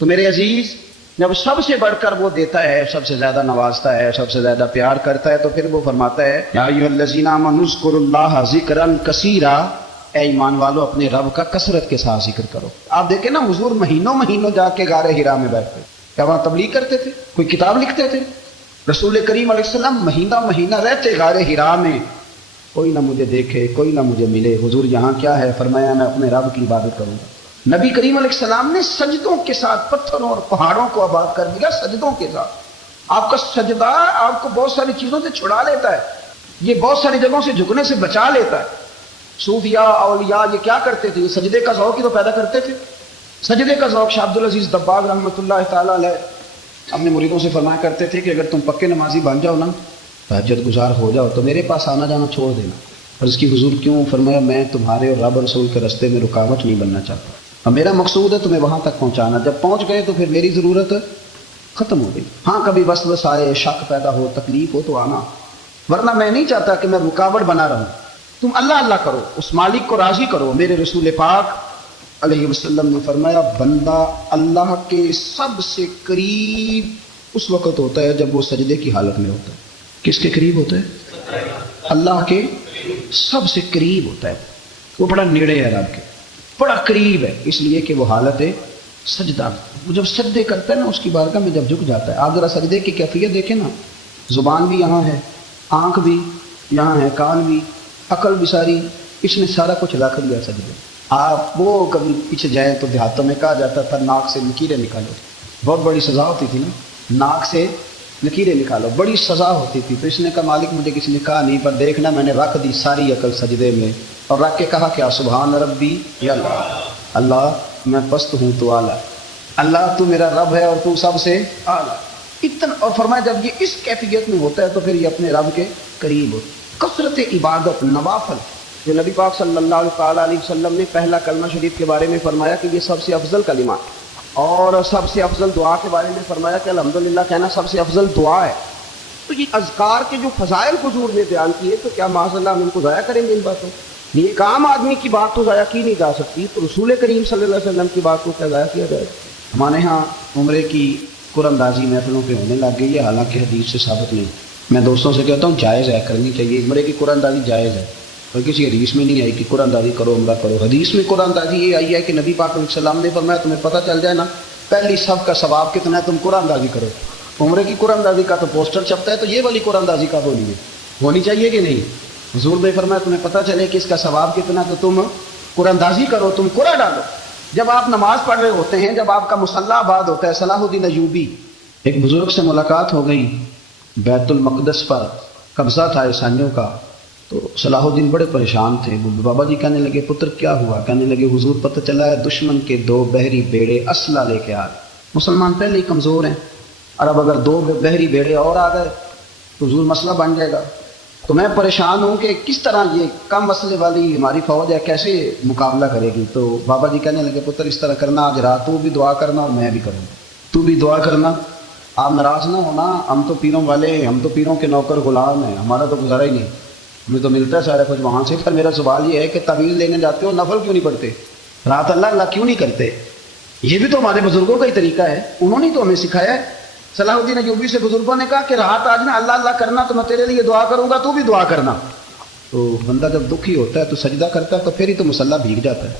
تو میرے عزیز جب سب سے بڑھ کر وہ دیتا ہے، سب سے زیادہ نوازتا ہے، سب سے زیادہ پیار کرتا ہے، تو پھر وہ فرماتا ہے یا ایھا الذین آمنوا اذکروا اللہ ذکرا کثیرا، اے ایمان والو اپنے رب کا کثرت کے ساتھ ذکر کرو۔ آپ دیکھیں نا حضور مہینوں مہینوں جا کے غار حرا میں بیٹھتے، کیا وہاں تبلیغ کرتے تھے؟ کوئی کتاب لکھتے تھے؟ رسول کریم علیہ السلام مہینہ مہینہ رہتے غار حرا میں، کوئی نہ مجھے دیکھے، کوئی نہ مجھے ملے، حضور یہاں کیا ہے؟ فرمایا میں اپنے رب کی عبادت کروں گا۔ نبی کریم علیہ السلام نے سجدوں کے ساتھ پتھروں اور پہاڑوں کو آباد کر دیا، سجدوں کے ساتھ۔ آپ کا سجدہ آپ کو بہت ساری چیزوں سے چھڑا لیتا ہے، یہ بہت ساری جگہوں سے جھکنے سے بچا لیتا ہے۔ صوفیاء اولیاء یہ کیا کرتے تھے؟ یہ سجدے کا ذوق ہی تو پیدا کرتے تھے۔ سجدے کا ذوق شاہ عبدالعزیز دباغ رحمۃ اللہ تعالیٰ علیہ اپنے مریدوں سے فرمایا کرتے تھے کہ اگر تم پکے نمازی بن جاؤ نا، تہجد گزار ہو جاؤ، تو میرے پاس آنا جانا چھوڑ دینا۔ اور اس کی حضور کیوں؟ فرمایا میں تمہارے اور رب رسول کے راستے میں رکاوٹ نہیں بننا چاہتا، اور میرا مقصود ہے تمہیں وہاں تک پہنچانا۔ جب پہنچ گئے تو پھر میری ضرورت ختم ہو گئی۔ ہاں کبھی وسوسہ آئے، شک پیدا ہو، تکلیف ہو تو آنا، ورنہ میں نہیں چاہتا کہ میں رکاوٹ بنا رہوں۔ تم اللہ اللہ کرو، اس مالک کو راضی کرو۔ میرے رسول پاک علیہ وسلم نے فرمایا بندہ اللہ کے سب سے قریب اس وقت ہوتا ہے جب وہ سجدے کی حالت میں ہوتا ہے۔ کس کے قریب ہوتا ہے؟ اللہ کے سب سے قریب ہوتا ہے، وہ بڑا نیڑے ہے رب کے، بڑا قریب ہے، اس لیے کہ وہ حالت ہے سجدہ۔ وہ جب سجدے کرتا ہے نا، اس کی بارگاہ میں جب جھک جاتا ہے، آپ ذرا سجدے کی کیفیت دیکھیں نا، زبان بھی یہاں ہے، آنکھ بھی یہاں ہے، کان بھی، عقل بھی ساری، اس نے سارا کچھ رکھ دیا سجدے۔ آپ وہ کبھی پیچھے جائیں تو دیہاتوں میں کہا جاتا تھا ناک سے لکیریں نکالو، بہت بڑی سزا ہوتی تھی نا، ناک سے لکیریں نکالو، بڑی سزا ہوتی تھی۔ تو اس نے کہا مالک مجھے کسی نے کہا نہیں، پر دیکھنا میں نے رکھ دی ساری عقل سجدے میں، اور رکھ کے کہا کیا؟ سبحان ربی یا اللہ، اللہ میں پست ہوں تو اعلیٰ، اللہ تو میرا رب ہے اور تو سب سے اعلیٰ اتنا۔ اور فرمایا جب یہ اس کیفیت میں ہوتا ہے تو پھر یہ اپنے رب کے قریب ہوتا ہے۔ کثرت عبادت، نوافل، جو نبی پاک صلی اللہ تعالیٰ علیہ وسلم نے پہلا کلمہ شریف کے بارے میں فرمایا کہ یہ سب سے افضل کلمہ، اور سب سے افضل دعا کے بارے میں فرمایا کہ الحمدللہ کہنا سب سے افضل دعا ہے۔ تو یہ اذکار کے جو فضائل حضور نے بیان کیے، تو کیا معاذ اللہ ہم ان کو ضائع کریں گے؟ ان باتوں یہ ایک عام آدمی کی بات تو ضائع کی نہیں جا سکتی، تو رسول کریم صلی اللہ علیہ وسلم کی بات کو کیا ضائع کیا جائے؟ ہمارے ہاں عمرے کی قرآن اندازی محفلوں پہ ہونے لگ گئی ہے، حالانکہ حدیث سے ثابت نہیں۔ میں دوستوں سے کہتا ہوں جائز ہے، کرنی چاہیے، عمرے کی قرآن اندازی جائز ہے، اور کسی حدیث میں نہیں آئی کہ قرآن اندازی کرو عمرہ کرو۔ حدیث میں قرآن اندازی یہ آئی ہے کہ نبی پاک علیہ السلام نے فرمایا تمہیں پتہ چل جائے نا پہلی صف کا ثواب کتنا ہے، تم قرآن اندازی کرو۔ عمرے کی قرآن اندازی کا تو پوسٹر چھپتا ہے، تو یہ والی قرآن اندازی کا بولی ہے، ہونی چاہیے کہ نہیں؟ حضور نے فرمایا تمہیں پتہ چلے کہ اس کا ثواب کتنا، تو تم قرآن اندازی کرو، تم قرآن ڈالو۔ جب آپ نماز پڑھ رہے ہوتے ہیں، جب آپ کا مصلی آباد ہوتا ہے، صلاح الدین ایوبی ایک بزرگ سے ملاقات ہو گئی، بیت المقدس پر قبضہ تھا عیسائیوں کا، تو صلاح الدین بڑے پریشان تھے۔ بابا جی کہنے لگے پتر کیا ہوا؟ کہنے لگے حضور پتہ چلا ہے دشمن کے 2 بحری بیڑے اسلحہ لے کے آ رہے، مسلمان پہلے ہی کمزور ہیں، اور اب اگر 2 بحری بیڑے اور آ گئے تو حضور مسئلہ بن جائے گا۔ تو میں پریشان ہوں کہ کس طرح یہ کم مسئلے والی ہماری فوج ہے کیسے مقابلہ کرے گی؟ تو بابا جی کہنے لگے پتر اس طرح کرنا، آج رات تو بھی دعا کرنا اور میں بھی کروں، تو بھی دعا کرنا، آپ ناراض نہ ہونا، ہم تو پیروں والے ہیں، ہم تو پیروں کے نوکر غلام ہیں، ہمارا تو گزارا ہی نہیں، ہمیں تو ملتا ہے سارا کچھ وہاں سے۔ پر میرا سوال یہ ہے کہ تعویذ لینے جاتے ہو، نفل کیوں نہیں پڑھتے؟ رات اللہ اللہ کیوں نہیں کرتے؟ یہ بھی تو ہمارے بزرگوں کا ہی طریقہ ہے، انہوں نے تو ہمیں سکھایا ہے۔ صلاح الدین ایوبی سے بزرگوں نے کہا کہ رات آج نا اللہ اللہ کرنا، تو میں تیرے لیے دعا کروں گا، تو بھی دعا کرنا۔ تو بندہ جب دکھی ہوتا ہے تو سجدہ کرتا ہے، تو پھر ہی تو مصلی بھیگ جاتا ہے،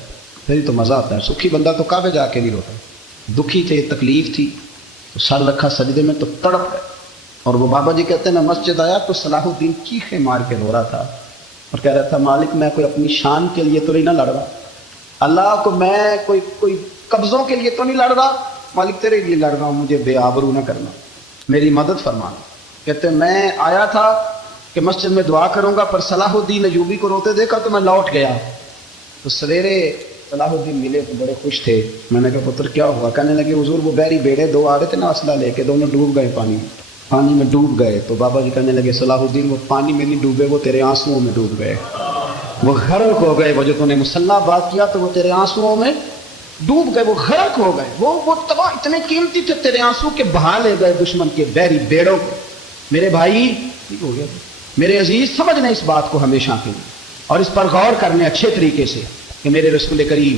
پھر ہی تو مزہ آتا ہے۔ سکھی بندہ تو کعبے جا کے نہیں روتا، دکھی تھے، تکلیف تھی، تو سر رکھا سجدے میں تو تڑپ گئے۔ اور وہ بابا جی کہتے ہیں میں مسجد آیا تو صلاح الدین چیخیں مار کے رو رہا تھا، اور کہہ رہا تھا مالک میں کوئی اپنی شان کے لیے تو نہیں نہ لڑ رہا، اللہ کو میں کوئی قبضوں کے لیے تو نہیں لڑ رہا، مالک تیرے لیے لڑ رہا ہوں، مجھے بے آبرو نہ کرنا، میری مدد فرمانا۔ کہتے ہیں میں آیا تھا کہ مسجد میں دعا کروں گا، پر صلاح الدین ایوبی کو روتے دیکھا تو میں لوٹ گیا۔ تو سویرے صلاح الدین ملے تو بڑے خوش تھے، میں نے کہا پتر کیا ہوا؟ کہنے لگے حضور وہ بحری بیڑے 2 آ رہے تھے نا اسلحہ لے کے، دونوں ڈوب گئے، پانی میں ڈوب گئے۔ تو بابا جی کہنے لگے صلاح الدین وہ پانی میں نہیں ڈوبے، وہ تیرے آنسوؤں میں ڈوب گئے، وہ غرق ہو گئے، وہ جو تو نے مصلی بات کیا تو وہ تیرے آنسوؤں میں ڈوب گئے، وہ غرق ہو گئے، وہ تباہ اتنے قیمتی تھے تیرے آنسو کے بہا لے گئے دشمن کے بحری بیڑوں کو۔ میرے بھائی ٹھیک ہو گیا، میرے عزیز سمجھنا اس بات کو ہمیشہ کے لیے، اور اس پر غور کرنے اچھے طریقے سے کہ میرے رسول کریم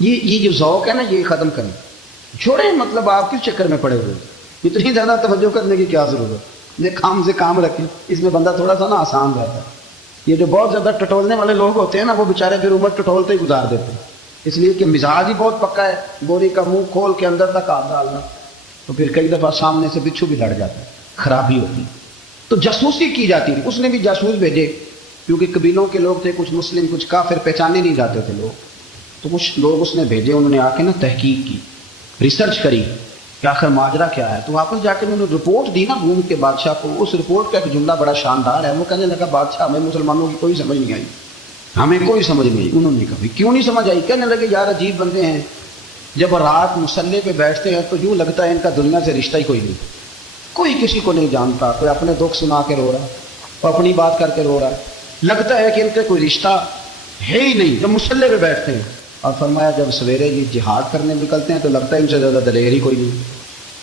یہ جو ذوق ہے نا یہ ختم کریں، چھوڑیں، مطلب آپ کس چکر میں پڑے ہوئے، اتنی زیادہ توجہ کرنے کی کیا ضرورت، یہ کام سے کام رکھیں، اس میں بندہ تھوڑا سا نا آسان رہتا ہے۔ یہ جو بہت زیادہ ٹٹولنے والے لوگ ہوتے ہیں نا وہ بیچارے پھر عمر ٹٹولتے ہی گزار دیتے ہیں، اس لیے کہ مزاج ہی بہت پکا ہے، بوری کا منہ کھول کے اندر تک ہاتھ ڈالنا، تو پھر کئی دفعہ سامنے سے بچھو بھی لڑ جاتا ہے، خرابی ہوتی۔ تو جاسوسی کی جاتی تھی، اس نے بھی جاسوس بھیجے، کیونکہ قبیلوں کے لوگ تھے، کچھ مسلم کچھ کافر، پہچانے نہیں جاتے تھے لوگ، تو کچھ لوگ اس نے بھیجے، انہوں نے آ کے نا تحقیق کی، ریسرچ کری کہ آخر ماجرا کیا ہے۔ تو واپس جا کے انہوں نے رپورٹ دی نا روم کے بادشاہ کو۔ اس رپورٹ کا ایک جملہ بڑا شاندار ہے، وہ کہنے لگا بادشاہ ہمیں مسلمانوں کی کوئی سمجھ نہیں آئی، ہمیں کوئی سمجھ نہیں آئی۔ انہوں نے کہا کیوں نہیں سمجھ آئی؟ کہنے لگے یار عجیب بندے ہیں، جب رات مصلے پہ بیٹھتے ہیں تو یوں لگتا ہے ان کا دنیا سے رشتہ ہی کوئی نہیں، کوئی کسی کو نہیں جانتا، کوئی اپنے دکھ سنا کے رو رہا ہے، اور اپنی بات کر کے رو رہا ہے، لگتا ہے کہ ان کا کوئی رشتہ ہے ہی نہیں جب مصلے پہ بیٹھتے ہیں۔ اور فرمایا جب سویرے یہ جہاد کرنے نکلتے ہیں تو لگتا ہے ان سے زیادہ دلیر ہی کوئی نہیں۔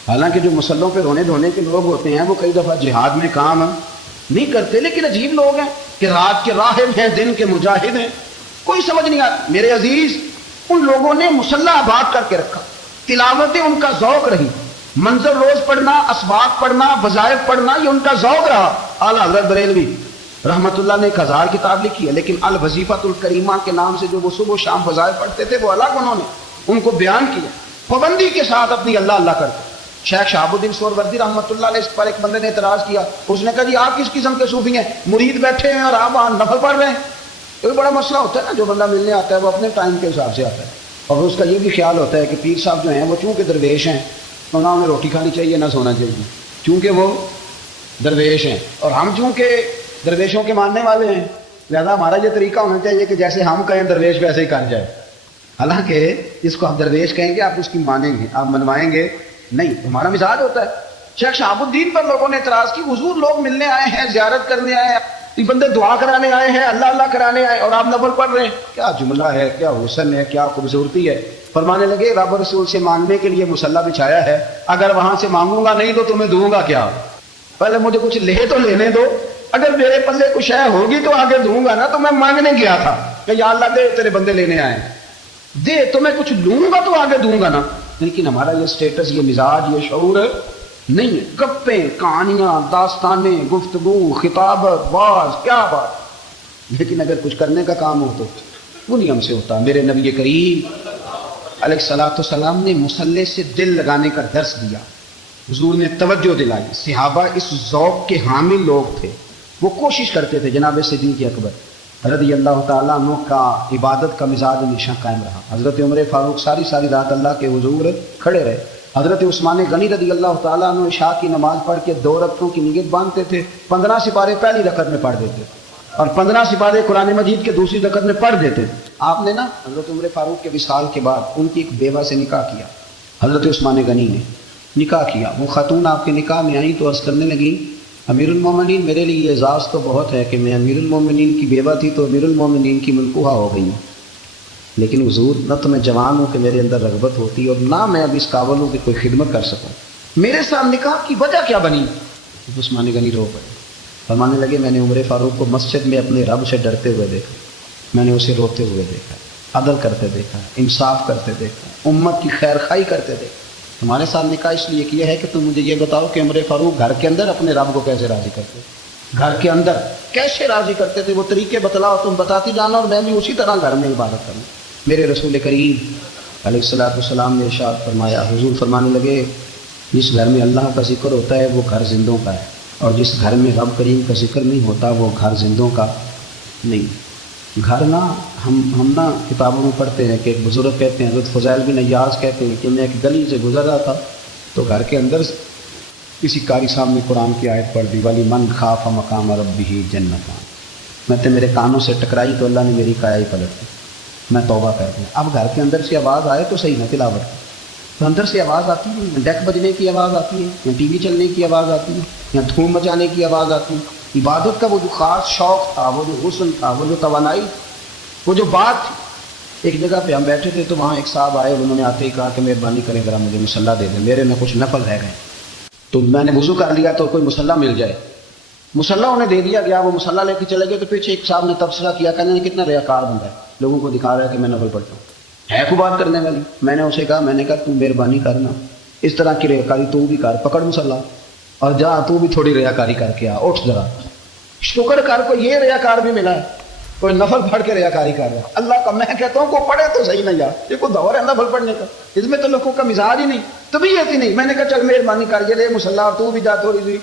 حالانکہ جو مسلوں پہ رونے دھونے کے لوگ ہوتے ہیں وہ کئی دفعہ جہاد میں کام نہیں کرتے، لیکن عجیب لوگ ہیں کہ رات کے راہب ہیں، دن کے مجاہد ہیں، کوئی سمجھ نہیں آتا۔ میرے عزیز، ان لوگوں نے مسلح آباد کر کے رکھا، تلاوتیں ان کا ذوق رہی، منظر روز پڑھنا، اسباق پڑھنا، وظائف پڑھنا، یہ ان کا ذوق رہا۔ اعلیٰ حضرت بریلوی رحمت اللہ نے ایک 1000 کتاب لکھی ہے، لیکن الوظیفۃ الکریمہ کے نام سے جو وہ صبح و شام وظائف پڑھتے تھے وہ الگ انہوں نے ان کو بیان کیا، پابندی کے ساتھ اپنی اللہ اللہ کرتے۔ شیخ شہاب الدین سہروردی رحمۃ اللہ علیہ، اس پر ایک بندے نے اعتراض کیا، اس نے کہا جی آپ کس قسم کے صوفی ہیں، مرید بیٹھے ہیں اور آپ وہاں نفل پڑھ رہے ہیں؟ یہ بڑا مسئلہ ہوتا ہے نا، جو بندہ ملنے آتا ہے وہ اپنے ٹائم کے حساب سے آتا ہے، اور اس کا یہ بھی خیال ہوتا ہے کہ پیر صاحب جو ہیں وہ چونکہ درویش ہیں تو نہ انہیں روٹی کھانی چاہیے نہ سونا چاہیے، چونکہ وہ درویش ہیں، اور ہم چونکہ درویشوں کے ماننے والے ہیں لہذا ہمارا یہ طریقہ ہونا چاہیے کہ جیسے ہم کہیں درویش ویسے ہی کر جائے۔ حالانکہ اس کو آپ درویش کہیں گے، آپ اس کی مانیں گے، آپ منوائیں گے نہیں، ہمارا مزاج ہوتا ہے۔ شیخ شہاب الدین پر لوگوں نے اعتراض کی، حضور لوگ ملنے آئے ہیں، زیارت کرنے آئے ہیں، یہ بندے دعا کرانے آئے ہیں، اللہ اللہ کرانے آئے، اور آپ نفل پڑھ رہے ہیں، کیا جملہ ہے، کیا حسن ہے، کیا خوبصورتی ہے۔ فرمانے لگے رب رسول سے مانگنے کے لیے مصلی بچھایا ہے، اگر وہاں سے مانگوں گا نہیں تو تمہیں دوں گا کیا؟ پہلے مجھے کچھ لے تو لینے دو، اگر میرے پلے کچھ ہے ہوگی تو آگے دوں گا نا، تو میں مانگنے گیا تھا کہ یا اللہ دے تیرے بندے لینے آئے، دے تو میں کچھ لوں گا تو آگے دوں گا نا۔ لیکن ہمارا یہ سٹیٹس، یہ مزاج، یہ شعور نہیں ہے۔ گپیں، کہانیاں، داستانیں، گفتگو، خطابت، باز، کیا بات، لیکن اگر کچھ کرنے کا کام ہو تو وہ نہیں ہم سے ہوتا۔ میرے نبی کریم علیہ الصلوۃ والسلام نے مصلی سے دل لگانے کا درس دیا، حضور نے توجہ دلائی، صحابہ اس ذوق کے حامل لوگ تھے، وہ کوشش کرتے تھے۔ جناب صدیق اکبر رضی اللہ تعالیٰ عنہ کا عبادت کا مزاج ہمیشہ قائم رہا۔ حضرت عمر فاروق ساری رات اللہ کے حضور کھڑے رہے۔ حضرت عثمان غنی رضی اللہ تعالیٰ عنہ عشاء کی نماز پڑھ کے 2 رکعتوں کی نیت باندھتے تھے، 15 سپارے پہلی رکعت میں پڑھ دیتے اور 15 سپارے قرآن مجید کے دوسری رکعت میں پڑھ دیتے۔ آپ نے نا حضرت عمر فاروق کے وصال کے بعد ان کی ایک بیوہ سے نکاح کیا، حضرت عثمان غنی نے نکاح کیا۔ وہ خاتون آپ کے نکاح میں آئیں تو عرض کرنے لگیں امیر المومنین میرے لیے یہ اعزاز تو بہت ہے کہ میں امیر المومنین کی بیوہ تھی تو امیر المومنین کی منکوحہ ہو گئی ہوں، لیکن حضور نہ تو میں جوان ہوں کہ میرے اندر رغبت ہوتی اور نہ میں اب اس قابل ہوں کہ کوئی خدمت کر سکوں، میرے ساتھ نکاح کی وجہ کیا بنی؟ عثمان غنی رو پڑے، فرمانے لگے میں نے عمر فاروق کو مسجد میں اپنے رب سے ڈرتے ہوئے دیکھا، میں نے اسے روتے ہوئے دیکھا، عدل کرتے دیکھا، انصاف کرتے دیکھا، امت کی خیر خواہی کرتے دیکھا۔ تمہارے ساتھ نکاح اس لیے کیا ہے کہ تم مجھے یہ بتاؤ کہ عمر فاروق گھر کے اندر اپنے رب کو کیسے راضی کرتے، گھر کے اندر کیسے راضی کرتے تھے، وہ طریقے بتلاؤ، تم بتاتی جانا اور میں بھی اسی طرح گھر میں عبادت کروں۔ میرے رسول کریم علیہ الصلوۃ والسلام نے ارشاد فرمایا، حضور فرمانے لگے جس گھر میں اللہ کا ذکر ہوتا ہے وہ گھر زندوں کا ہے، اور جس گھر میں رب کریم کا ذکر نہیں ہوتا وہ گھر زندوں کا نہیں۔ گھر نا ہم نا کتابوں میں پڑھتے ہیں کہ ایک بزرگ کہتے ہیں، حضرت فضیل بن ایاز کہتے ہیں کہ میں ایک گلی سے گزر رہا تھا تو گھر کے اندر کسی قاری صاحب نے قرآن کی آیت پڑھ دی، ولی من خاف مقام ربہ جنتان، میں تو میرے کانوں سے ٹکرائی تو اللہ نے میری کایا ہی پلٹ دی، میں توبہ کر دوں۔ اب گھر کے اندر سے آواز آئے تو صحیح نہ تلاوت کی، تو اندر سے آواز آتی ہے، ڈیک بجنے کی آواز آتی ہے، یا ٹی وی چلنے کی آواز آتی ہے، یا دھوم مچانے کی آواز آتی ہے۔ عبادت کا وہ جو خاص شوق تھا، وہ جو حسن تھا، وہ جو توانائی، وہ جو بات تھی۔ ایک جگہ پہ ہم بیٹھے تھے تو وہاں ایک صاحب آئے، انہوں نے آتے ہی کہا کہ مہربانی کریں ذرا مجھے مصلی دے دیں، میرے میں کچھ نفل رہ گئے۔ تو میں نے وضو کر لیا تو کوئی مصلی مل جائے، مصلی انہیں دے دیا گیا، وہ مصلی لے کے چلے گئے۔ تو پیچھے ایک صاحب نے تبصرہ کیا، کہنے کتنا ریاکار بندہ ہے، لوگوں کو دکھا رہا ہے کہ میں نفل پڑھتا ہوں۔ ہے کو بات کرنے والی. میں نے اسے کہا، میں نے کہا تو مہربانی کرنا اس طرح کی ریاکاری تو بھی کر، پکڑ مصلا اور جا تو بھی تھوڑی ریاکاری کر کے آ، اٹھ ذرا شکر کر. کو یہ ریاکار بھی ملا ہے، کوئی نفل پڑھ کے ریاکاری کر رہا ہے. اللہ کا میں کہتا ہوں کو پڑھے تو صحیح نہ یار، یہ کوئی دور ہے نفل پڑھنے کا، اس میں تو لوگوں کا مزاج ہی نہیں، طبیعت ہی نہیں. میں نے کہا چل مہربانی کر، یہ لے مصلا اور تو بھی جا تھوڑی سی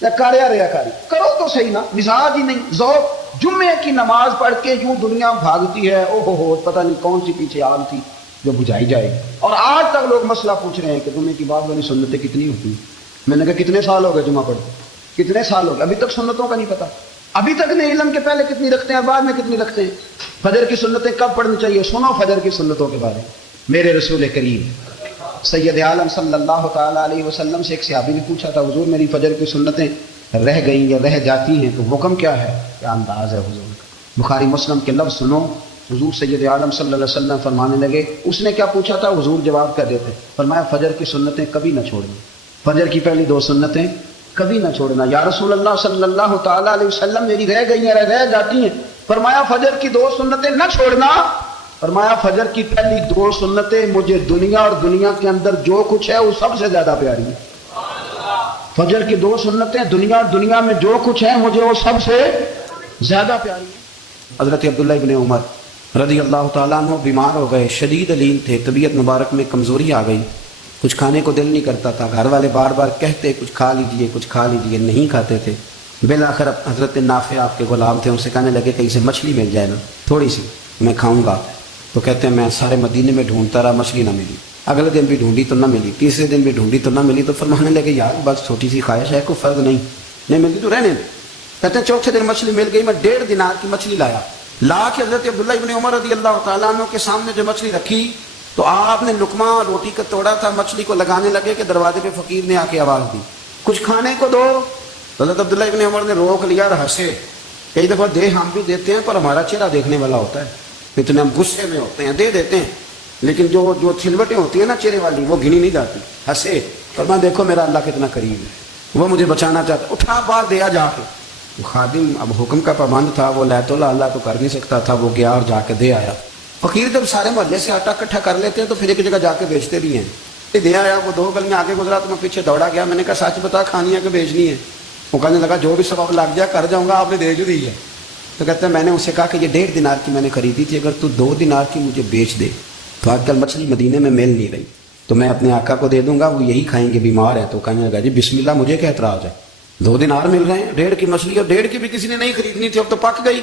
کر یا ریاکاری کرو تو صحیح نا. مزاج ہی نہیں، ذوق. جمعے کی نماز پڑھ کے یوں دنیا بھاگتی ہے، او ہو پتہ نہیں کون سی پیچھے آگ تھی جو بجھائی جائے گی. اور آج تک لوگ مسئلہ پوچھ رہے ہیں کہ جمعے کی بعد والی سنتیں کتنی ہوتی ہیں. میں نے کہا کتنے سال ہو گئے جمعہ پڑھتے، کتنے سال ہو گئے، ابھی تک سنتوں کا نہیں پتا. ابھی تک نہیں علم کے پہلے کتنی رکھتے ہیں، بعد میں کتنی رکھتے ہیں. فجر کی سنتیں کب پڑھنی چاہیے، سنو فجر کی سنتوں کے بارے. میرے رسول کریم سید عالم صلی اللہ تعالیٰ علیہ وسلم سے ایک صحابی نے پوچھا تھا، حضور میری فجر کی سنتیں رہ گئیں یا رہ جاتی ہیں تو حکم کیا ہے. کیا انداز ہے حضور کا. بخاری مسلم کے لفظ سنو. حضور سید عالم صلی اللہ علیہ وسلم فرمانے لگے، اس نے کیا پوچھا تھا، حضور جواب کر دیتے، فرمایا فجر کی سنتیں کبھی نہ چھوڑنا، فجر کی پہلی 2 سنتیں کبھی نہ چھوڑنا. یا رسول اللہ صلی اللہ تعالیٰ علیہ وسلم میری رہ گئی ہیں، رہ جاتی ہیں. فرمایا فجر کی 2 سنتیں نہ چھوڑنا. فرمایا فجر کی پہلی 2 سنتیں مجھے دنیا اور دنیا کے اندر جو کچھ ہے وہ سب سے زیادہ پیاری ہے. فجر کی 2 سنتیں دنیا اور دنیا میں جو کچھ ہے مجھے وہ سب سے زیادہ پیاری ہے. حضرت عبداللہ ابن عمر رضی اللہ تعالیٰ عنہ بیمار ہو گئے، شدید علیم تھے، طبیعت مبارک میں کمزوری آ گئی، کچھ کھانے کو دل نہیں کرتا تھا. گھر والے بار بار کہتے کچھ کھا لیجئے کچھ کھا لیجئے، نہیں کھاتے تھے. بالآخر حضرت نافع آپ کے غلام تھے، ان سے کہنے لگے کہیں سے مچھلی مل جائے نا تھوڑی سی، میں کھاؤں گا. تو کہتے ہیں میں سارے مدینے میں ڈھونڈتا رہا، مچھلی نہ ملی. اگلے دن بھی ڈھونڈی تو نہ ملی، تیسرے دن بھی ڈھونڈی تو نہ ملی. تو فرمانے لگے یار بس چھوٹی سی خواہش ہے، کوئی فرض نہیں ملتی تو رہنے دے. کہتے ہیں چوتھے دن مچھلی مل گئی، میں 1.5 دینار کی مچھلی لا کے حضرت عبداللہ ابن عمر رضی اللہ تعالیٰ عنہ کے سامنے جو مچھلی رکھی تو آپ نے لقمہ روٹی کا توڑا تھا، مچھلی کو لگانے لگے کہ دروازے پہ فقیر نے آ کے آواز دی کچھ کھانے کو دو. حضرت عبداللہ ابن عمر نے روک لیا اور ہنسے. کئی دفعہ دے ہم بھی دیتے ہیں پر ہمارا چہرہ دیکھنے والا ہوتا ہے، اتنے ہم غصے میں ہوتے ہیں دے دیتے ہیں، لیکن جو چھلوٹیں ہوتی ہیں نا چہرے والی وہ گنی نہیں جاتی. ہنسے فرمایا دیکھو میرا اللہ کتنا قریب ہے، وہ مجھے بچانا چاہتا، اٹھا بار دیا جا کے. خادم اب حکم کا پابند تھا، وہ لیت اللہ تو کر نہیں سکتا تھا، وہ گیا اور جا کے دے آیا. فقیر جب سارے محلے سے آٹا اکٹھا کر لیتے ہیں تو پھر ایک جگہ جا کے بیچتے بھی ہیں. دے آیا، وہ 2 گلیاں آگے گزرا تو میں پیچھے دوڑا گیا. میں نے کہا سچ بتا کھانی ہے کہ بیچنی ہے. وہ کہنے لگا جو بھی سبب لگ جائے کر جاؤں گا، آپ نے دے جو دی ہے. تو کہتے ہیں میں نے اسے کہا کہ یہ 1.5 دینار کی میں نے خریدی تھی، اگر تو 2 دینار کی مجھے بیچ دے تو آج کل مچھلی مدینے میں مل نہیں رہی تو میں اپنے آقا کو دے دوں گا، وہ یہی کھائیں گے، بیمار ہے. تو کہنے لگا جی بسم اللہ، مجھے کیا اعتراض ہے، 2 دینار مل رہے ہیں، 1.5 کی مچھلی، اور 1.5 کی بھی کسی نے نہیں خریدنی تھی، اب تو پک گئی.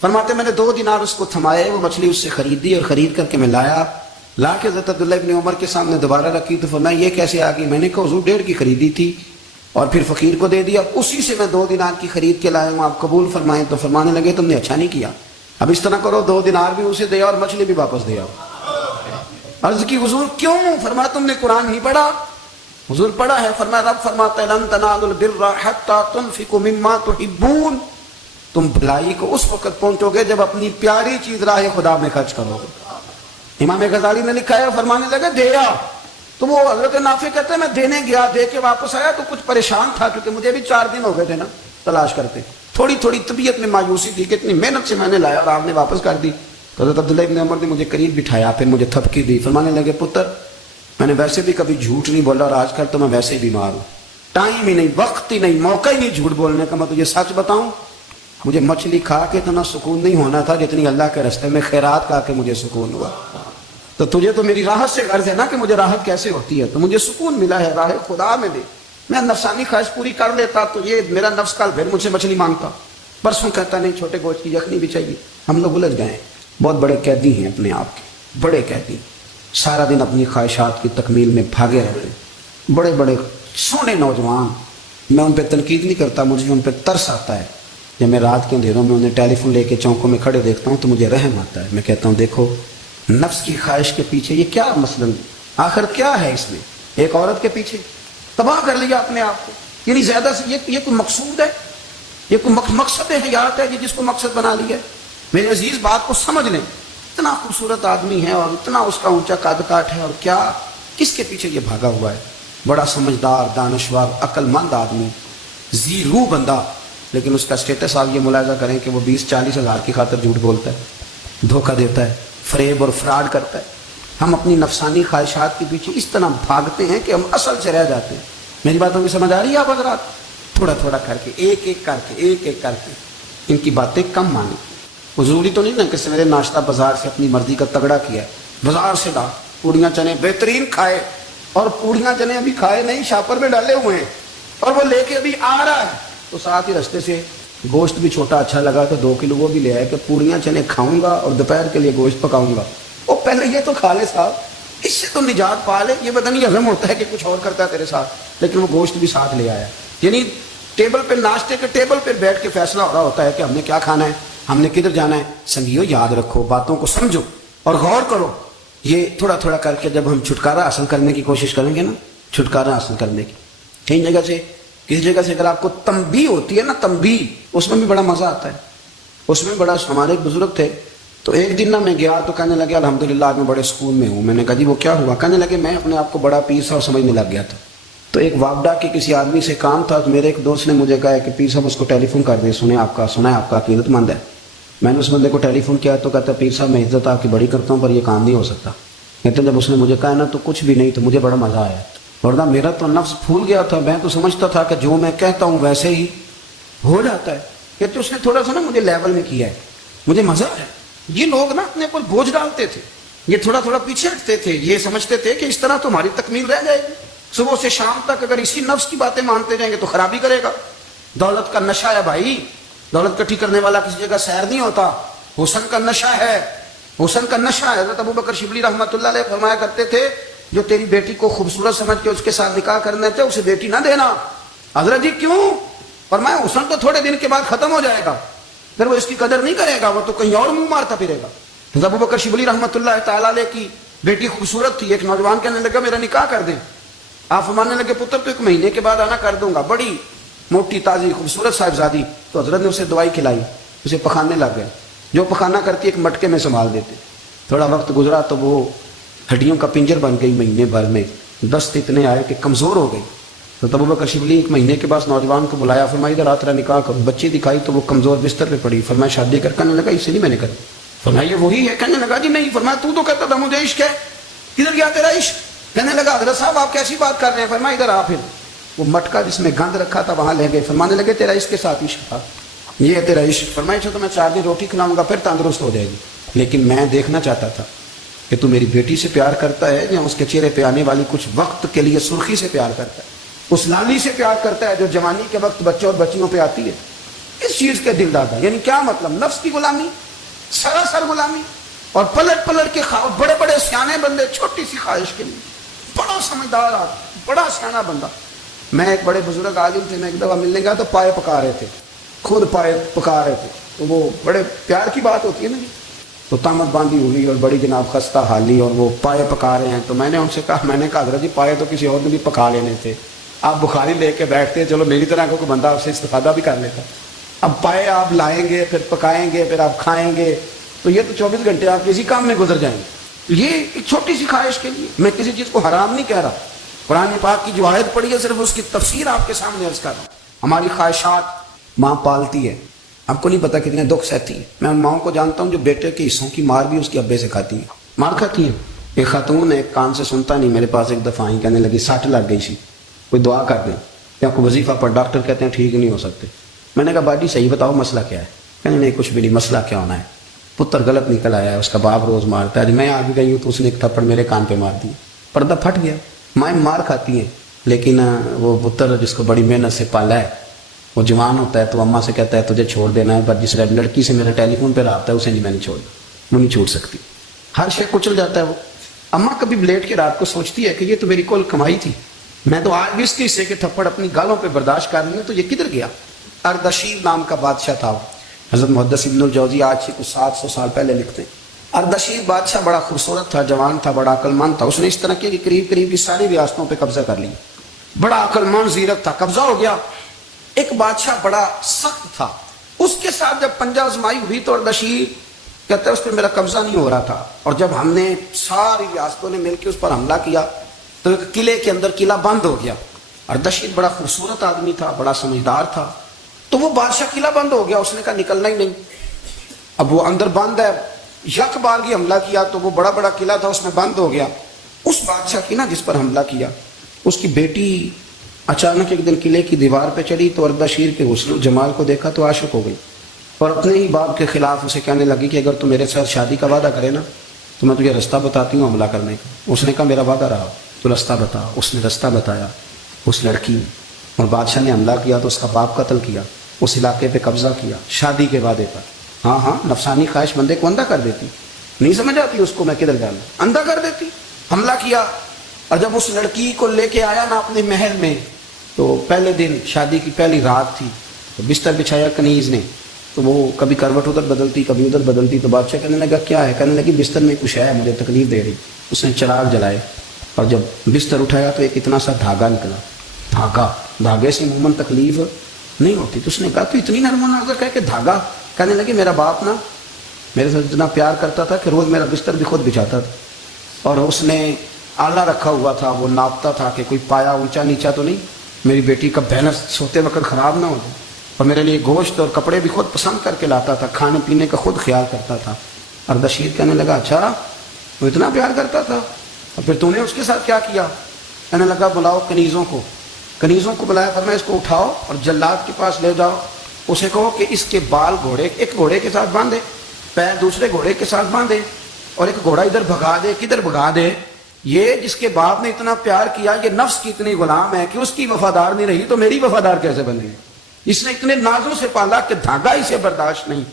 فرماتے میں نے 2 دینار اس کو تھمائے، وہ مچھلی اس سے خریدی اور خرید کر کے میں لا کے حضرت عبداللہ ابن عمر کے سامنے دوبارہ رکھی. تو فرمایا یہ کیسے آ گئی؟ میں نے کہا حضور 1.5 کی خریدی تھی اور پھر فقیر کو دے دیا، اسی سے میں 2 دینار کی خرید کے لایا ہوں، آپ قبول فرمائیں. تو فرمانے لگے تم نے اچھا نہیں کیا، اب اس طرح کرو 2 دینار بھی اسے دیا اور مچھلی بھی واپس دیا. عرض کی حضور کیوں؟ فرمایا تم نے قرآن ہی پڑھا. حضور پڑھا ہے، فرمایا رب فرماتا ہے لن تنالوا البر حتى تنفقوا مما تحبون، تم بھلائی کو اس وقت پہنچو گے جب اپنی پیاری چیز راہ خدا میں خرچ کرو گے. امام غزالی نے لکھا ہے، فرمانے لگے دیا. تو وہ حضرت نافع کہتے ہیں میں دینے گیا، دے کے واپس آیا تو کچھ پریشان تھا کیونکہ مجھے بھی 4 دن ہو گئے تھے نا تلاش کرتے، تھوڑی طبیعت میں مایوسی تھی کہ اتنی محنت سے میں نے لایا اور آپ نے واپس کر دی. تو حضرت عبداللہ ابن عمر نے مجھے قریب بٹھایا، پھر مجھے تھپکی دی. فرمانے لگے پتر میں نے ویسے بھی کبھی جھوٹ نہیں بولا اور آج کل تو میں ویسے ہی بیمار ہوں، ٹائم ہی نہیں، وقت ہی نہیں، موقع ہی نہیں جھوٹ بولنے کا. میں تجھے سچ بتاؤں مجھے مچھلی کھا کے اتنا سکون نہیں ہونا تھا جتنی اللہ کے راستے میں خیرات کھا کے مجھے سکون ہوا. تو تجھے تو میری راحت سے غرض ہے نا کہ مجھے راحت کیسے ہوتی ہے، تو مجھے سکون ملا ہے راہ خدا میں دے. میں نفسانی خواہش پوری کر لیتا تو یہ میرا نفس کل پھر مجھ سے مچھلی مانگتا، پرسوں کہتا نہیں چھوٹے گوشت کی یخنی بھی چاہیے. ہم لوگ الجھ گئے ہیں، بہت بڑے قیدی ہیں اپنے آپ کے، بڑے قیدی، سارا دن اپنی خواہشات کی تکمیل میں بھاگے رہتے ہیں. بڑے بڑے سونے نوجوان، میں ان پہ تنقید نہیں کرتا، مجھے ان پہ ترس آتا ہے. جب میں رات کے اندھیروں میں انہیں ٹیلی فون لے کے چوکوں میں کھڑے دیکھتا ہوں تو مجھے رحم آتا ہے. میں کہتا ہوں دیکھو نفس کی خواہش کے پیچھے یہ کیا مثلاً آخر کیا ہے، اس میں ایک عورت کے پیچھے تباہ کر لیا اپنے آپ کو. یعنی زیادہ سے یہ کوئی مقصود ہے، یہ کوئی مقصد حیات ہے جس کو مقصد بنا لیا ہے. میرے عزیز بات کو سمجھ لیں، اتنا خوبصورت آدمی ہے اور اتنا اس کا اونچا قد کاٹ ہے، اور کیا کس کے پیچھے یہ بھاگا ہوا ہے. بڑا سمجھدار، دانشور، عقل مند آدمی، ذی روح بندہ، لیکن اس کا سٹیٹس آپ یہ ملاحظہ کریں کہ وہ 20-40 ہزار کی خاطر جھوٹ بولتا ہے، دھوکہ دیتا ہے، فریب اور فراڈ کرتا ہے. ہم اپنی نفسانی خواہشات کے پیچھے اس طرح بھاگتے ہیں کہ ہم اصل سے رہ جاتے ہیں. میری باتوں کی سمجھ آ رہی ہے آپ حضرات؟ تھوڑا تھوڑا کر کے ایک ایک کر کے ان کی باتیں کم مانیں. وہ ضروری تو نہیں نا کہ سویرے ناشتہ بازار سے اپنی مرضی کا تگڑا کیا ہے, بازار سے لا پوڑیاں چنے بہترین کھائے, اور پوڑیاں چنے ابھی کھائے نہیں, شاپر میں ڈالے ہوئے ہیں اور وہ لے کے ابھی آ رہا ہے, تو ساتھ ہی رستے سے گوشت بھی چھوٹا اچھا لگا تو 2 کلو وہ بھی لے آئے کہ پوڑیاں چنے کھاؤں گا اور دوپہر کے لیے گوشت پکاؤں گا. وہ پہلے یہ تو کھا لے صاحب, اس سے تو نجات پا لے. یہ پتہ نہیں ہضم ہوتا ہے کہ کچھ اور کرتا ہے تیرے ساتھ, لیکن وہ گوشت بھی ساتھ لے آیا. یعنی ٹیبل پہ, ناشتے کے ٹیبل پہ بیٹھ کے فیصلہ ہو رہا ہوتا ہے کہ ہم نے کیا کھانا ہے, ہم نے کدھر جانا ہے. سنگیو یاد رکھو, باتوں کو سمجھو اور غور کرو. یہ تھوڑا تھوڑا کر کے جب ہم چھٹکارا حاصل کرنے کی کوشش کریں گے نا, چھٹکارا حاصل کرنے کی, کئی جگہ سے کسی جگہ سے اگر آپ کو تنبیہ ہوتی ہے نا, تنبیہ, اس میں بھی بڑا مزہ آتا ہے. اس میں بڑا, ہمارے ایک بزرگ تھے تو ایک دن نا میں گیا تو کہنے لگے الحمدللہ آج میں بڑے سکون میں ہوں. میں نے کہا جی وہ کیا ہوا؟ کہنے لگے میں اپنے آپ کو بڑا پیر صاحب سمجھنے لگ گیا تھا. تو ایک وابڈا کے کسی آدمی سے کام تھا, تو میرے ایک دوست نے مجھے کہا کہ پیر صاحب اس کو ٹیلی فون کر دیں, سنا ہے آپ کا عقیدت مند ہے. میں نے اس بندے کو ٹیلی فون کیا تو کہتا پیر صاحب میں عزت آپ کی بڑی کرتا ہوں پر یہ کام نہیں ہو سکتا. کہتے جب اس نے مجھے کہا نا تو کچھ بھی نہیں, تو مجھے بڑا مزہ آیا, ورنہ میرا تو نفس پھول گیا تھا. میں تو سمجھتا تھا کہ جو میں کہتا ہوں ویسے ہی ہو جاتا ہے. کہتے اس نے تھوڑا سا نا مجھے لیول میں کیا ہے, مجھے مزہ آیا. یہ لوگ نا اپنے پر بوجھ ڈالتے تھے, یہ تھوڑا تھوڑا پیچھے ہٹتے تھے, یہ سمجھتے تھے کہ اس طرح تو ہماری تکمیل رہ جائے گی. صبح سے شام تک اگر اسی نفس کی باتیں مانتے جائیں گے تو خرابی کرے گا. دولت کا نشہ ہے بھائی, دولت کٹھی کرنے والا کسی جگہ سیر نہیں ہوتا. حسن کا نشہ ہے, حسن کا نشہ ہے. حضرت ابوبکر شبلی رحمۃ اللہ علیہ فرمایا کرتے تھے جو تیری بیٹی کو خوبصورت سمجھ کے اس کے ساتھ نکاح کرنا چاہے اسے بیٹی نہ دینا. حضرت جی کیوں؟ فرمایا حسن تو تھوڑے دن کے بعد ختم ہو جائے گا, پھر وہ اس کی قدر نہیں کرے گا, وہ تو کہیں اور منہ مارتا پھرے گا. حضرت ابوبکر شبلی رحمۃ اللہ تعالیٰ علیہ کی بیٹی خوبصورت تھی. ایک نوجوان کہنے لگا میرا نکاح کر دیں. آپ فرمانے لگے پتر تو 1 مہینے کے بعد آنا کر دوں گا. بڑی موٹی تازی خوبصورت صاحبزادی. تو حضرت نے اسے دوائی کھلائی, اسے پخانے لگ گئے. جو پخانہ کرتی ایک مٹکے میں سنبھال دیتے. تھوڑا وقت گزرا تو وہ ہڈیوں کا پنجر بن گئی. مہینے بھر میں دست اتنے آئے کہ کمزور ہو گئی. تو تب ابوبکر شبلی 1 مہینے کے بعد نوجوان کو بلایا, فرمایا ادھر آ تیرا نکاح کرو. بچی دکھائی تو وہ کمزور بستر پہ پڑی. فرمایا شادی کرنے لگا اس سے نہیں میں نے کری. فرمایا یہ وہی ہے؟ کہنے لگا جی نہیں. فرمایا تو کہتا تھا مجھے عشق ہے, کدھر گیا تیرا عشق؟ کہنے لگا حضرت صاحب آپ کیسی بات کر رہے ہیں؟ فرمایا ادھر آ. پھر وہ مٹکا جس میں گند رکھا تھا وہاں لے گئے. فرمانے لگے تیرا اس کے ساتھ عشق تھا, یہ ہے تیرا عشق. فرمایا اچھا تو میں 4 دن روٹی کھلاؤں گا پھر تندرست ہو جائے گی, لیکن میں دیکھنا چاہتا تھا کہ تو میری بیٹی سے پیار کرتا ہے یا اس کے چہرے پہ آنے والی کچھ وقت کے لیے سرخی سے پیار کرتا ہے, اس لالی سے پیار کرتا ہے جو جوانی کے وقت بچوں اور بچیوں پہ آتی ہے. اس چیز کے دل دادا, یعنی کیا مطلب؟ نفس کی غلامی, سراسر غلامی. اور پلٹ پلٹ کے بڑے بڑے سیانے بندے چھوٹی سی خواہش کے لیے. بڑا سمجھدار آدمی, بڑا سیانا بندہ. میں ایک بڑے بزرگ عالم تھے, میں ایک دفعہ ملنے گیا تو پائے پکا رہے تھے, خود پائے پکا رہے تھے. تو وہ بڑے پیار کی بات ہوتی ہے نا, تو تامت باندھی ہوئی اور بڑی جناب خستہ حالی, اور وہ پائے پکا رہے ہیں. تو میں نے ان سے کہا حضرت جی پائے تو کسی اور نے بھی پکا لینے تھے, آپ بخاری لے کے بیٹھتے, چلو میری طرح کو کوئی بندہ آپ سے استفادہ بھی کر لیتا. اب پائے آپ لائیں گے, پھر پکائیں گے, پھر آپ کھائیں گے, تو یہ تو 24 گھنٹے آپ کسی کام میں گزر جائیں گے. یہ ایک چھوٹی سی خواہش کے لیے. میں کسی چیز کو حرام نہیں کہہ رہا, قرآن پاک کی جو آیت پڑھی ہے صرف اس کی تفسیر آپ کے سامنے عرض کر رہا ہوں. ہماری خواہشات ماں پالتی ہے, آپ کو نہیں پتا کتنے دکھ سہتی ہے. میں ان ماؤں کو جانتا ہوں جو بیٹے کے حصوں کی مار بھی اس کے ابے سے کھاتی ہیں, مار کھاتی ہیں. ایک خاتون ہے, ایک کان سے سنتا نہیں, میرے پاس ایک دفعہ آئی, کہنے لگی 60 لگ گئی سی, کوئی دعا کر دیں یا کوئی وظیفہ پر. ڈاکٹر کہتے ہیں ٹھیک نہیں ہو سکتے. میں نے کہا باجی صحیح بتاؤ مسئلہ کیا ہے؟ کہنے نہیں کچھ بھی نہیں, مسئلہ کیا ہونا ہے, پتر غلط نکل آیا ہے, اس کا باپ روز مارتا ہے. میں آگے گئی ہوں تو اس نے ایک تھپڑ میرے کان پہ مار دی, پردہ پھٹ گیا. مائیں مار کھاتی ہیں, لیکن وہ پتر جس کو بڑی محنت سے پالا ہے وہ جوان ہوتا ہے تو اماں سے کہتا ہے تجھے چھوڑ دینا ہے, پر جس لڑکی سے میرا ٹیلی فون پہ رابطہ ہے اسے نہیں میں نے چھوڑنا, وہ نہیں چھوڑ سکتی. ہر شے کچل جاتا ہے وہ. اماں کبھی لیٹ کے رات کو سوچتی ہے کہ یہ تو میری کل کمائی تھی, میں تو آج بھی اس کے حصے کے تھپڑ اپنی گالوں پہ برداشت کر رہی ہوں, تو یہ کدھر گیا؟ اردشیر نام کا بادشاہ تھا. حضرت محدث ابن الجوزی آج سے کچھ 700 سال پہلے لکھتے ہیں. اردشیر بادشاہ بڑا خوبصورت تھا, جوان تھا, بڑا عقل مند تھا. اس نے اس طرح کیا کہ قریب کی ساری ریاستوں پہ قبضہ کر لیا. بڑا عقل مند زیرک تھا, قبضہ ہو گیا. ایک بادشاہ بڑا سخت تھا, اس کے ساتھ جب پنجہ آزمائی ہوئی تو اردشیر کہتا ہے اس پہ میرا قبضہ نہیں ہو رہا تھا, اور جب ہم نے ساری ریاستوں نے مل کے اس پر حملہ کیا تو ایک قلعے کے اندر قلعہ بند ہو گیا. اردشیر بڑا خوبصورت آدمی تھا, بڑا سمجھدار تھا, تو وہ بادشاہ قلعہ بند ہو گیا. اس نے کہا نکلنا ہی نہیں, اب وہ اندر بند ہے, یک بارگی حملہ کیا تو وہ بڑا بڑا قلعہ تھا اس میں بند ہو گیا. اس بادشاہ کی نا جس پر حملہ کیا اس کی بیٹی اچانک ایک دن قلعے کی دیوار پہ چڑھی تو اردشیر کے حسن و جمال کو دیکھا تو عاشق ہو گئی اور اپنے ہی باپ کے خلاف اسے کہنے لگی کہ اگر تو میرے ساتھ شادی کا وعدہ کرے نا تو میں تجھے رستہ بتاتی ہوں حملہ کرنے کا. اس نے کہا میرا وعدہ رہا تو رستہ بتا. اس نے رستہ بتایا اس لڑکی اور بادشاہ نے حملہ کیا تو اس کا باپ قتل کیا, اس علاقے پہ قبضہ کیا شادی کے وعدے پر. ہاں نفسانی خواہش بندے کو اندھا کر دیتی, نہیں سمجھ آتی اس کو میں کدھر جانا, اندھا کر دیتی. حملہ کیا اور جب اس لڑکی کو لے کے آیا نا اپنے محل میں تو پہلے دن شادی کی پہلی رات تھی تو بستر بچھایا کنیز نے تو وہ کبھی کروٹ ادھر بدلتی کبھی ادھر بدلتی تو بادشاہ کہنے لگا کیا ہے, کہنے لگی بستر میں کچھ ہے مجھے تکلیف دے رہی. اس نے چراغ جلائے اور جب بستر اٹھایا تو ایک اتنا سا دھاگا نکلا. دھاگے سے عموماً تکلیف نہیں ہوتی. تو اس نے کہا تو اتنی نرم و نازک کہہ کے دھاگا. کہنے لگی میرا باپ نا میرے ساتھ اتنا پیار کرتا تھا کہ روز میرا بستر بھی خود بچھاتا تھا اور اس نے آلہ رکھا ہوا تھا, وہ ناپتا تھا کہ کوئی پایا اونچا نیچا تو نہیں, میری بیٹی کا بیلنس سوتے وقت خراب نہ ہو جائے, اور میرے لیے گوشت اور کپڑے بھی خود پسند کر کے لاتا تھا, کھانے پینے کا خود خیال کرتا تھا. اردشیر کہنے لگا اچھا وہ اتنا پیار کرتا تھا اور پھر تو نے اس کے ساتھ کیا کیا؟ کہنے لگا بلاؤ کنیزوں کو بلایا, فرمایا اس کو اٹھاؤ اور جلاد کے پاس لے جاؤ, اسے کہو کہ اس کے بال ایک گھوڑے کے ساتھ باندھے, پیر دوسرے گھوڑے کے ساتھ باندھے اور ایک گھوڑا ادھر بھگا دے کدھر بھگا دے. یہ جس کے باپ نے اتنا پیار کیا یہ نفس کی اتنی غلام ہے کہ اس کی وفادار نہیں رہی تو میری وفادار کیسے بنے گی؟ اس نے اتنے نازوں سے پالا کہ دھاگا اسے برداشت نہیں.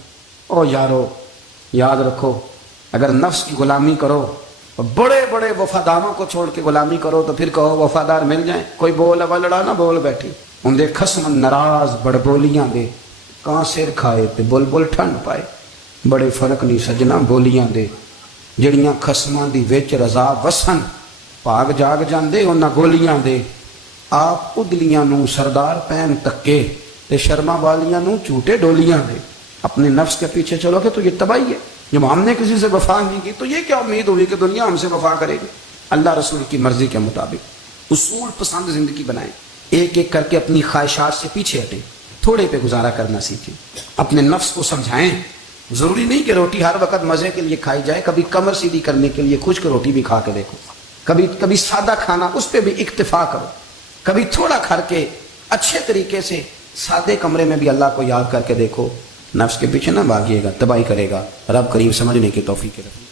او یارو یاد رکھو اگر نفس کی غلامی کرو اور بڑے بڑے وفاداروں کو چھوڑ کے غلامی کرو تو پھر کہو وفادار مل جائیں. کوئی بول اب لڑا نہ بول بیٹھی ہوں دے خسم ناراض بڑ بولیاں دے کہاں سر کھائے تے بول بول ٹھنڈ پائے. بڑے فرق نہیں سجنا بولیاں دے جڑیاں خسماں دی وچ رضا وسن پاگ جاگ جاندے انہاں گولیاں دے. آپ ادلیاں نو سردار پین تکے تے شرما والیاں نو جھوٹے ڈولیاں دے. اپنے نفس کے پیچھے چلو گے تو یہ تباہی ہے. جب ہم نے کسی سے وفا نہیں کی تو یہ کیا امید ہوئی کہ دنیا ہم سے وفا کرے گی؟ اللہ رسول کی مرضی کے مطابق اصول پسند زندگی بنائیں, ایک ایک کر کے اپنی خواہشات سے پیچھے ہٹیں, تھوڑے پہ گزارا کرنا سیکھیں, اپنے نفس کو سمجھائیں. ضروری نہیں کہ روٹی ہر وقت مزے کے لیے کھائی جائے, کبھی کمر سیدھی کرنے کے لیے خشک روٹی بھی کھا کے دیکھو, کبھی سادہ کھانا اس پہ بھی اکتفا کرو, کبھی تھوڑا کھا کے اچھے طریقے سے سادے کمرے میں بھی اللہ کو یاد کر کے دیکھو. نفس کے پیچھے نہ بھاگیے گا, تباہی کرے گا. رب کریم سمجھنے کی توفیق رکھے.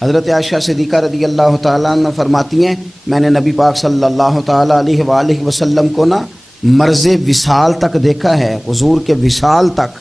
حضرت عائشہ صدیقہ رضی اللہ تعالیٰ عنہ فرماتی ہیں میں نے نبی پاک صلی اللہ تعالیٰ علیہ وآلہ وسلم کو نا مرض وصال تک دیکھا ہے, حضور کے وصال تک.